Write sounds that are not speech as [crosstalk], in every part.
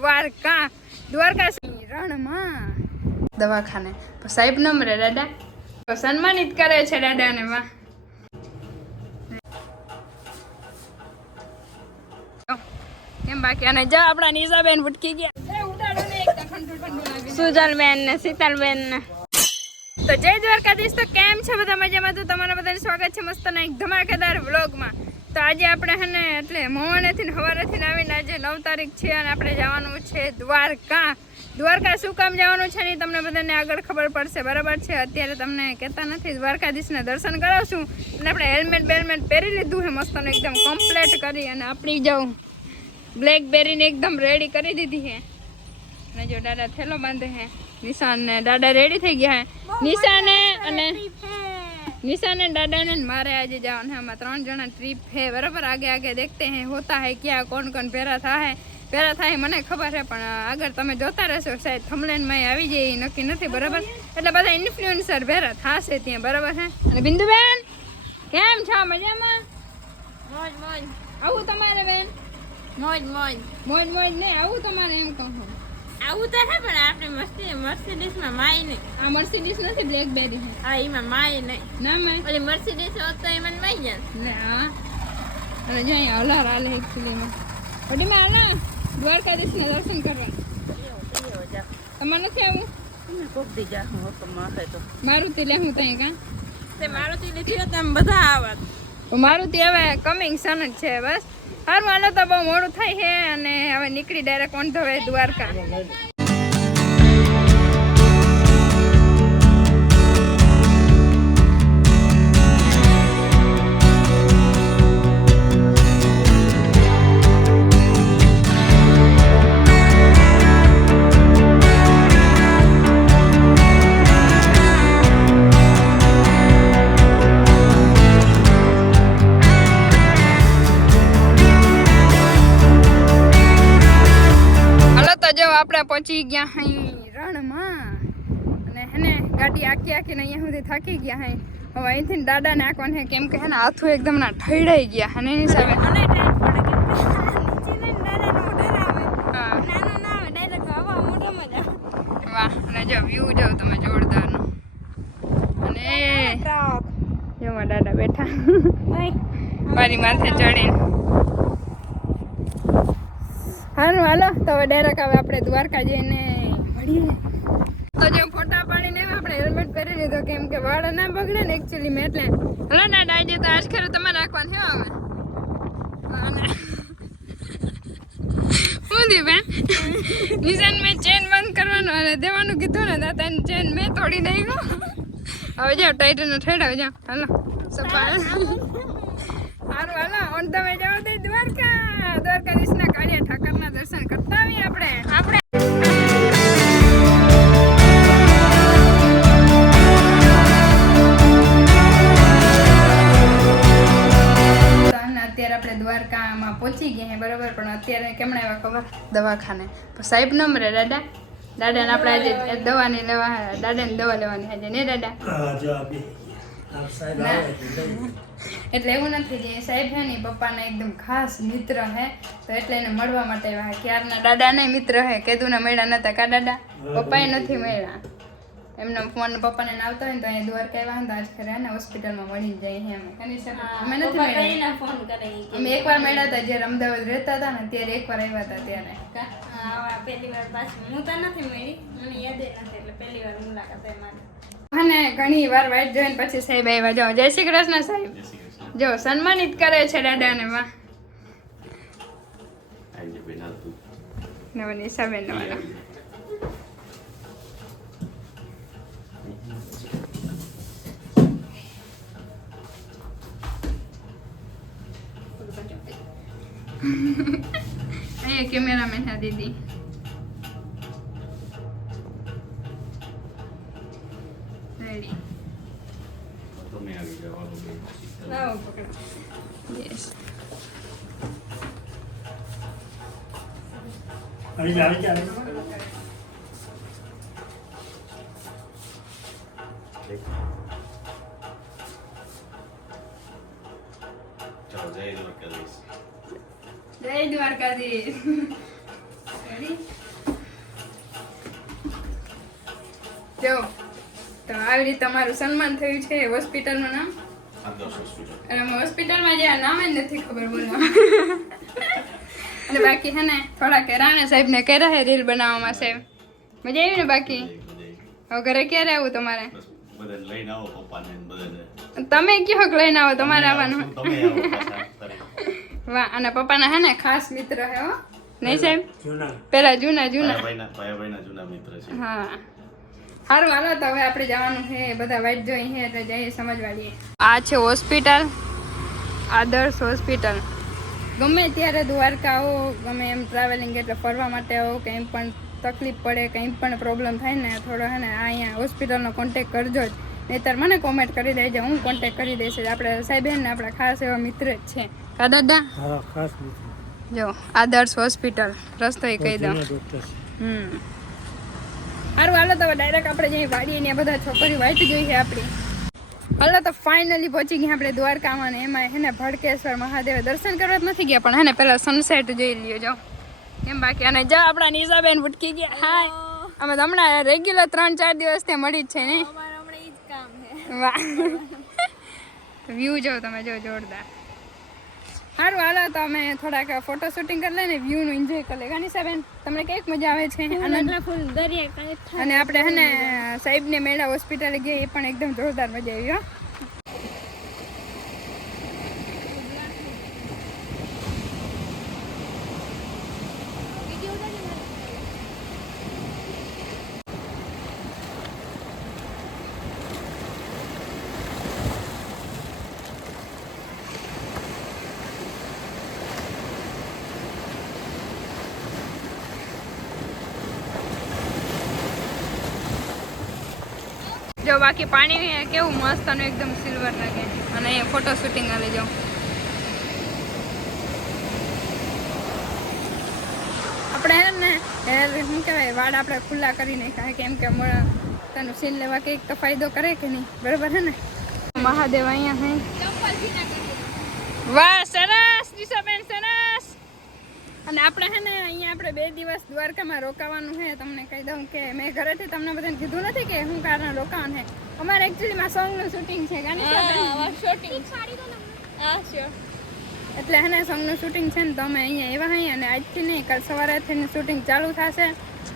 દ્વારકા. દ્વારકા રણમાં. દવાખાને. સાહેબ નંબરે દાદા. સન્માનિત કરે છે દાદાને માં કેમ બાકી? અને જા આપણા નિઝાબેન ભટકી ગયા. સુજલબેન ને શીતલબેન ને તો જય દ્વારકાધીશ. તો કેમ છે બધા મજામાં? તો તમારા બધાનું સ્વાગત છે મસ્તના એક ધમાકેદાર વ્લોગમાં. તો આજે આપણે હે એટલે મોવાણેથી ને હવારેથી આવીને આજે નવ તારીખ છે અને આપણે જવાનું છે દ્વારકા. દ્વારકા શું કામ જવાનું છે ને તમને બધાને આગળ ખબર પડશે, બરાબર છે? અત્યારે તમને કહેતા નથી, દ્વારકાધીશને દર્શન કરાવશું અને આપણે હેલ્મેટ બેલમેટ પહેરી લીધું છે મસ્ત એકદમ કમ્પ્લેટ કરી અને આપણી જાઉં બ્લેકબેરીને એકદમ રેડી કરી દીધી છે. અને જો દાદા થેલો બાંધે હે નિશાન ને દાદા રેડી થઈ ગયા હે? નિશાને અને નિશાને દાદા ને મારે આજે જવાનું હે. આમાં ત્રણ જણા ટ્રીપ હે. બરાબર? આગે આગે દેખતે હે હોતા હે ક્યાં કોણ કોણ પેરા થાય પેરા થાય મને ખબર છે પણ આગળ તમે જોતા રહેશો. શાયદ થમલેનમાં આવી જાય એ નક્કી નથી બરાબર? એટલે બધા ઇન્ફ્લુએન્સર ભેરા થાશે ત્યાં બરાબર હે? અને બિંદુબેન કેમ છો? મજામાં? મોજ મોજ. આવું તમારે બેન? મોજ મોજ. મોજ મોજ નહીં આવું તમારે એમ કહું આવું તો હે પણ આપણે મસ્તી મર્સિડીઝમાં માય નહીં. આ મર્સિડીઝ નથી બ્લેકબેરી છે હા એમાં માય નહીં. ના મેં ઓલી મર્સિડીઝ હોત તો એ મને માઈ જાય ને. અને જો અહીંયા હલાર હાલે એકચ્યુઅલીમાં વડીમાં હાલા દ્વારકાધીશને દર્શન કરવા. તમારે નથી આવું? મારુતિ લે હું ત્યાં કાં? તે મારુતિ લીધી હોત તો બધા આવત મારુતિ હવે કમિંગ સન જ છે બસ. સારું હાલો તો બહુ મોડું થાય છે અને હવે નીકળી direct on the way Dwarka. થાકી ગયા હે. હવે અહીંથી દાદા નાખવાના હે કેમ કે હે ને હાથું એકદમ ના ઠડાઈ ગયા અને એની સામે. અને વાહ અને જો વ્યૂ જો તમે જોરદારનો. અને જો મારા દાદા બેઠા. મારી માથે ચડીને. હારું હાલો. તો હવે ડાયરેક્ટ હવે આપણે દ્વારકા જઈને મળીએ તો જે ફોટા પાડીને એવા આપણે કેમ કે વાળ ના બગડે ને એકચ્યુઅલી મેં એટલે હલો ના ડાયજે તો આજ ખરું તમારે રાખવાનું હે હવે? શું ચેન બંધ કરવાનું અને દેવાનું કીધું ને દાદાની ચેન મેં તોડી નાખ્યો. હવે જાઓ ટાઈટનો ઠેડાવ, જાઓ, હલો સફાળ સારું હાલો, ઓન તમે જાઓ દ્વારકા. દ્વારકાધીશના કાળિયા ઠાકરના ખબર દવાખાને. સાહેબ મરે દાદા. દાદાને આપણે આજે દવાની લેવા દાદાને દવા લેવાની આજે ને દાદા? એટલે એવું નથી જે સાહેબ હે ને પપ્પાના એકદમ ખાસ મિત્ર હે. તો એટલે એને મળવા માટે આવ્યા. ક્યારના દાદાને મિત્ર હે કેદુના મળ્યા નતા કા દાદા? પપ્પાએ નથી મળ્યા. એમનો ફોન પપ્પાને ના આવતો હોય ને તો અહીંયા દ્વારકા આવ્યા ને તો આજ ખરે ને હોસ્પિટલમાં મળી જાય છે અમે અમે નથી મળ્યા. ફોન કરે અમે એકવાર મળ્યા હતા જ્યારે અમદાવાદ રહેતા હતા ને ત્યારે એકવાર આવ્યા હતા ત્યારે. પહેલી વાર પાછી હું તો નથી મળી. મને યાદ નથી એટલે પહેલી વાર મુલાકાત મારી. અને ઘણી વાર વાઈટ જોઈને પછી સાહેબ આવ્યા. જાઓ જય શ્રી કૃષ્ણ સાહેબ. જો સન્માનિત કરે છે દાદાને માં નવા નિશાબેન નવાના. અહીંયા કેમેરામેન હા દીદી રેડી લાવો પકડો યસ આવી જા, આવી જા, ચાલો જય દ્વારકાધીશ જય દ્વારકાધીશ. તો આવી રીતે તમારું સન્માન થયું છે હોસ્પિટલનું નામ? અને હોસ્પિટલમાં જે નામ જ નથી ખબર બોલવા બાકી છે ને થોડા રાણા સાહેબને કર્યા છે રીલ બનાવવામાં છે. મજા આવી ને બાકી? હવે ઘરે ક્યારે આવું તમારે? તમે કયો લઈને આવો તમારે આવવાનું? વાહ અને પપ્પાના હે ને ખાસ મિત્ર હે હો. નહીં સાહેબ? પેલા જૂના જૂના. ભાઈના જૂના મિત્ર છે. હા. સારું હાલો તો હવે આપણે જવાનું છે બધા વાઈટ જોઈ છે એટલે જઈએ લઈએ આ છે હોસ્પિટલ આદર્શ હોસ્પિટલ. ગમે ત્યારે દ્વારકા આવો ગમે એમ ટ્રાવેલિંગ એટલે ફરવા માટે આવો કંઈ પણ તકલીફ પડે કંઈ પણ પ્રોબ્લેમ થાય ને થોડો હે ને આ અહીંયા હોસ્પિટલનો કોન્ટેક કરજો જ. નહીતર મને કોમેન્ટ કરી દેજો હું કોન્ટેક કરી દઈશ આપણે સાહેબ ને આપણા ખાસ એવા મિત્ર જ છે. કા દાદા? હા ખાસ મિત્ર. જો આદર્શ હોસ્પિટલ. રસ્તો એ કહી દઉં. હમ. સારું હાલો તો ડાયરેક્ટ આપણે જઈ વાડીએ ને બધા છોકરીઓ વાઈટ જોઈ છે આપણી. હાલો તો ફાઇનલી પહોંચી ગયા આપણે દ્વારકામાં ને એમાં હે ને ભડકેશ્વર મહાદેવ દર્શન કરવા જ નથી ગયા પણ હે ને પેલા સનસેટ જોઈ લ્યો જો. એમ બાકી? અને જા આપણા નિઝાબેન ભટકી ગયા. હાય અમે તો હમણાં રેગ્યુલર ત્રણ ચાર દિવસ ત્યાં મળી જ છે ને. અમારે હમણાં ઈ જ કામ છે. વાહ. [laughs] વ્યૂ જો તમે જો જોરદાર. સારું હાલો તો અમે થોડાક ફોટો શૂટિંગ કરી લઈને વ્યૂનું એન્જોય કરી લઈએ. સાહેબ તમને કંઈક મજા આવે છે? અને આપણે હે ને સાહેબને મેળા હોસ્પિટલે ગયા એ પણ એકદમ જોરદાર મજા આવી હો. જો બાકી પાણી કેવું મસ્ત અને એકદમ સિલ્વર લાગે. અને ફોટો શૂટિંગ આવી જાઉં આપણે હે ને હેર શું કહેવાય, વાળ આપણે ખુલ્લા કરી નાખ્યા કેમ કે તને સીન લેવા કંઈક તો ફાયદો કરે કે નહીં? બરાબર હે ને? મહાદેવ અહીંયા હે. વાહ, સરસ દિશાબેન સરસ! અને આપણે હે ને અહીંયા આપણે બે દિવસ દ્વારકામાં રોકાવાનું છે. તમને કહી દઉં કે મેં ઘરેથી તમને બધાને કીધું નથી કે હું કારણ રોકાવાનું છે. અમારે એકચ્યુઅલીમાં સોંગનું શૂટિંગ છે. ગાની શૂટિંગ એટલે હે ને સોંગનું શૂટિંગ છે ને તો અમે અહીંયા એવા અહીં અને આજથી નહીં કાલ સવારેથી શૂટિંગ ચાલુ થશે.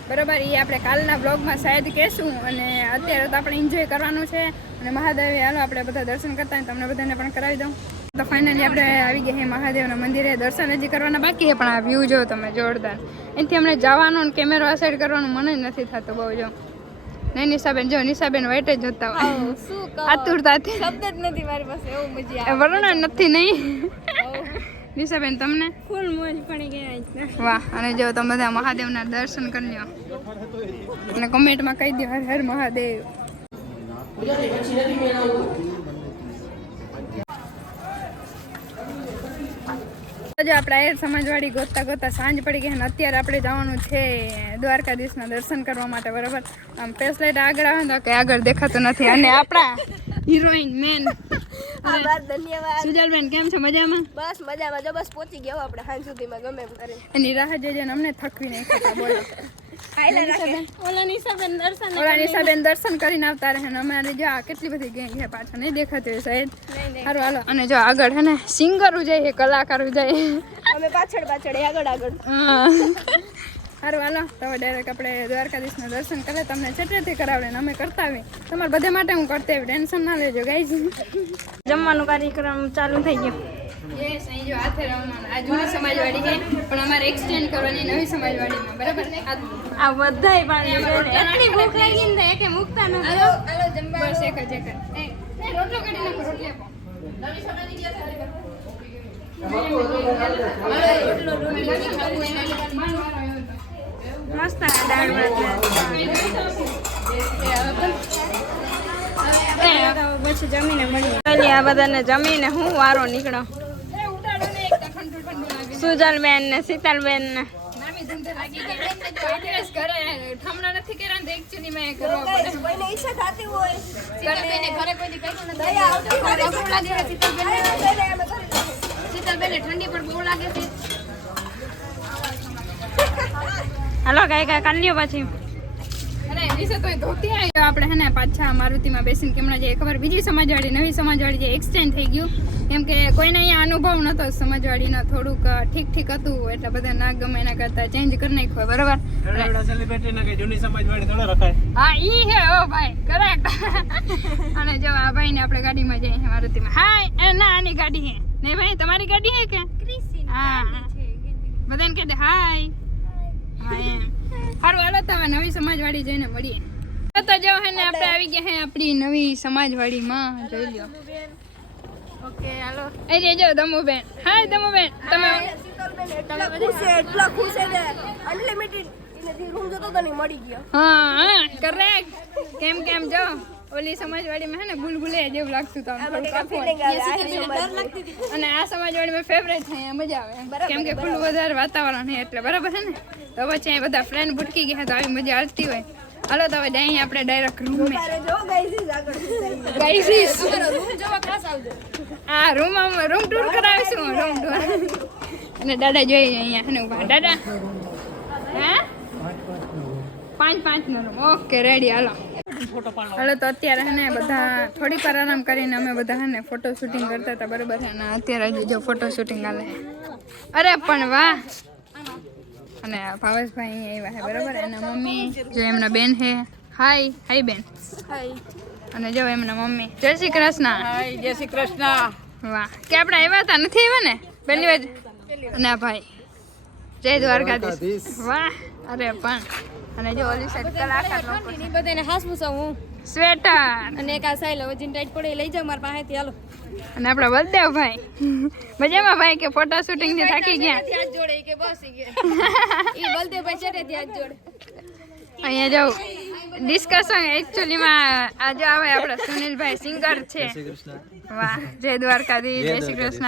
બરાબર એ આપણે કાલના બ્લોગમાં શાયદ કહેશું અને અત્યારે તો આપણે એન્જોય કરવાનું છે. અને મહાદેવ હાલો આપણે બધા દર્શન કરતા તમને બધાને પણ કરાવી દઉં. તો ફાઇનલી આપણે આવી ગયા છે મહાદેવના મંદિરે. દર્શન હજી કરવાના બાકી છે પણ આ વ્યૂ જો તમે જોરદાર. એનાથી અમને જવાનું અને કેમેરો આ સાઈડ કરવાનું મન નથી થતું બહુ જો. નહીં નિશાબેન જો નિશાબેન વાઈટ જ જોતા હોય. આતુરતાથી. શબ્દ જ નથી મારી પાસે એવું મજા આવે. વર્ણન નથી નહીં. નિશાબેન તમને? ફૂલ મોજ પડી ગયા વાહ અને જો તમે બધા મહાદેવના દર્શન કરી લ્યો. અને કમેન્ટમાં કહી દો હર હર મહાદેવ. આજે આપણે આયર સમાજવાળી ગોતતા ગોતતા સાંજ પડી ગઈ અને અત્યારે આપણે જવાનું છે દ્વારકાધીશના દર્શન કરવા માટે બરાબર? આમ ફેસ આગળ આવે તો કે આગળ દેખાતું નથી. અને આપણા હિરોઈન મેન સુજલબેન કેમ છે? મજામાં? બસ મજામાં. જો બસ પહોંચી ગયા આપણે સાંજ સુધીમાં ગમે એમ એની રાહ જોઈને અમને થકવી નહીં બોલો. દર્શન કરીને આવતા રહે અમારે જો આ કેટલી બધી ગેંગ છે પાછળ નહીં દેખાતી હોય સાહેબ. નહીં નહીં સારું હાલો. અને જો આગળ હે ને સિંગરો કલાકારો અમે પાછળ પાછળ આગળ આગળ. સારું હાલો. તો ડાયરેક્ટ આપણે દ્વારકાધીશના દર્શન કરે તમને ચટરેથી કરાવડે ને અમે કરતા આવીએ. તમારે બધા માટે હું કરતા આવી ટેન્શન ના લેજો ગાઈઝ. જમવાનું કાર્યક્રમ ચાલુ થઈ ગયો. યસ અહીં જો હાથે રમવાનું. આ જૂની સમાજવાડી છે પણ અમારે એક્સટેન્ડ કરવાની નવી સમાજવાડીમાં બરાબર? આ બધાય પાણી એટલી ભૂખ લાગી ને એકે મુકતા ન હાલો હાલો જમવા બસ એક જ એક એ, રોટલો કાઢી નાખો રોટલી આપો. મસ્ત દાળ ભાત પછી જમીને મળી આ બધાને જમીને હું વારો નીકળો એ ઉડાડો ને એક ઠંડુ ઠંડુ લાગે સુજલબેન ને શીતલબેન ને. હાલો કઈ કઈ કરી લ્યો પછી. અરે વિશે તોય ધોતી આવી આપણે હે ને પાછા મારુતિમાં બેસીને કેમણા જઈએ ખબર બીજી સમાજવાડી નવી સમાજવાળી જે એક્સચેન્જ થઈ ગયું કેમ કે કોઈને અહીંયા અનુભવ નતો સમાજવાડીનો થોડુંક ઠીક ઠીક હતું એટલે બધા ના ગમે એના કરતા ચેન્જ કરી નાખ્યું બરોબર? ના કે જૂની સમાજવાળી થોડો રખાય. હા ઈ હે ઓ ભાઈ કરેક્ટ [laughs] અને જો આ ભાઈને આપણે ગાડીમાં જઈએ મારુતિમાં. હાય ના આની ગાડી હે. ને ભાઈ તમારી ગાડી હે કે? હા. બધાને કહે દે હાય હા એમ. સારું હાલો તો હવે નવી સમાજવાડી જઈને મળીએ. તો જો હે ને આપણે આવી ગયા હે આપણી નવી સમાજવાડીમાં. જોઈ લ્યો ઓકે હાલો. એ રે જો દમુબેન. હાય દમુબેન. તમે એટલા ખુશ છે એટલા ખુશ છે ને. અનલિમિટેડ રૂમ જોતો તો નહીં મળી ગયો. હા હા કરેક્ટ કેમ કેમ જો. ઓલી સમાજવાડીમાં હે ને બુલબુલે જેવું લાગતું હતું અને આ સમાજવાડીમાં ફેવરેટ છે અહીંયા મજા આવે. કેમ કે ખુલ્લું વધારે વાતાવરણ છે એટલે બરાબર છે ને? તો પછી અહીં બધા ફ્રેન્ડ ભૂટકી ગયા તો આવી મજા આવતી હોય. હાલો તો હવે જઈએ આપણે ડાયરેક્ટ રૂમે તારે જો ગાઈઝ આગળ સુધાઈ ગાઈસીસ રૂમ જોવા આ રૂમ રૂમ ટૂર કરાવીશું રૂમ ટૂર અને દાદા જોઈએ અહીંયા છે ને ઊભા દાદા હે? પાંચ પાંચ નો રૂમ ઓકે રેડી હાલો. હાલો તો અત્યારે હે ને બધા થોડી વાર આરામ કરીને અમે બધા હે ને ફોટો શૂટિંગ કરતા હતા બરોબર અને ને અત્યારે હજી જો ફોટો શૂટિંગ હાલે. અરે પણ વાહ! અને ભાવેશભાઈ અહીંયા આવ્યા છે બરોબર? એના મમ્મી જો એમના બેન છે હાય હાય બેન. હાય અને જો એમના મમ્મી. જય શ્રી કૃષ્ણ. હાય જય શ્રી કૃષ્ણ. વાહ. કે આપણે આવ્યા હતા? નથી આવ્યા ને? પહેલી વાર? ના ભાઈ. જય દ્વારકાધીશ. વાહ. અરે પણ. અને જો ઓલી સાઈડ કલાકાર લોકો છે. બધાને હાસ પૂછો હું સ્વેટર. અને એક આ સાઈલ હવે ટાઈટ પડે એ લઈ જાવ મારા પાસેથી હાલો. અને આપણા બલદેવ ભાઈ. મજામાં ભાઈ કે ફોટો શૂટિંગથી થાકી ગયા? ત્યાં જોડે કે બસ [laughs] ઈ બલદેવ ભાઈ ત્યાં જ જોડે. અહીંયા જાઉં ડિસ્કશન એકચ્યુઅલીમાં આજે આવે આપણા સુનિલભાઈ સિંગર છે. વાહ જય દ્વારકાધીશ જય શ્રી કૃષ્ણ.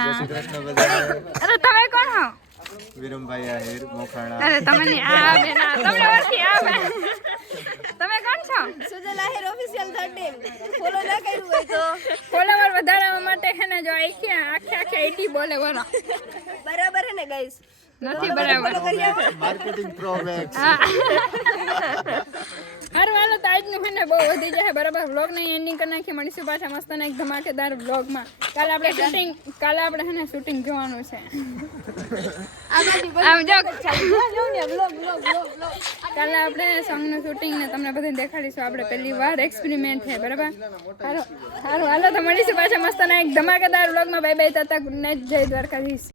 અરે તમે કોણ હો? વિરમભાઈ આહિર મોખાણા. અરે તમે આ બેન તમને ઓળખી આ તમે કોણ છો? સુજલ આહિર ઓફિશિયલ 13 ફોલો ના કર્યું હોય તો. ફોલોવર વધારવા માટે છે ને જો આખી આખે આખે આઈડી બોલે બોલો. બરાબર હે ને ગાઈસ નથી બરાબર. માર્કેટિંગ પ્રોવેક્સ હા હારું હાલો તો આજનું છે ને વધી જાય, બરાબર? વ્લોગની એન્ડિંગ કરી નાખી મળીશું પાછા મસ્ત એક ધમાકેદાર વ્લોગમાં કાલે આપણે શૂટિંગ કાલે આપણે છે ને શૂટિંગ જોવાનું છે. કાલે આપણે સોંગનું શૂટિંગ ને તમને બધાને દેખાડીશું. આપણે પહેલી વાર એક્સપેરિમેન્ટ છે, બરાબર? સારું સારું હાલો, તો મળીશું પાછા મસ્ત એક ધમાકેદાર વ્લોગમાં બાય બાય તાતા ગુડ નાઇટ જય દ્વારકાધીશ.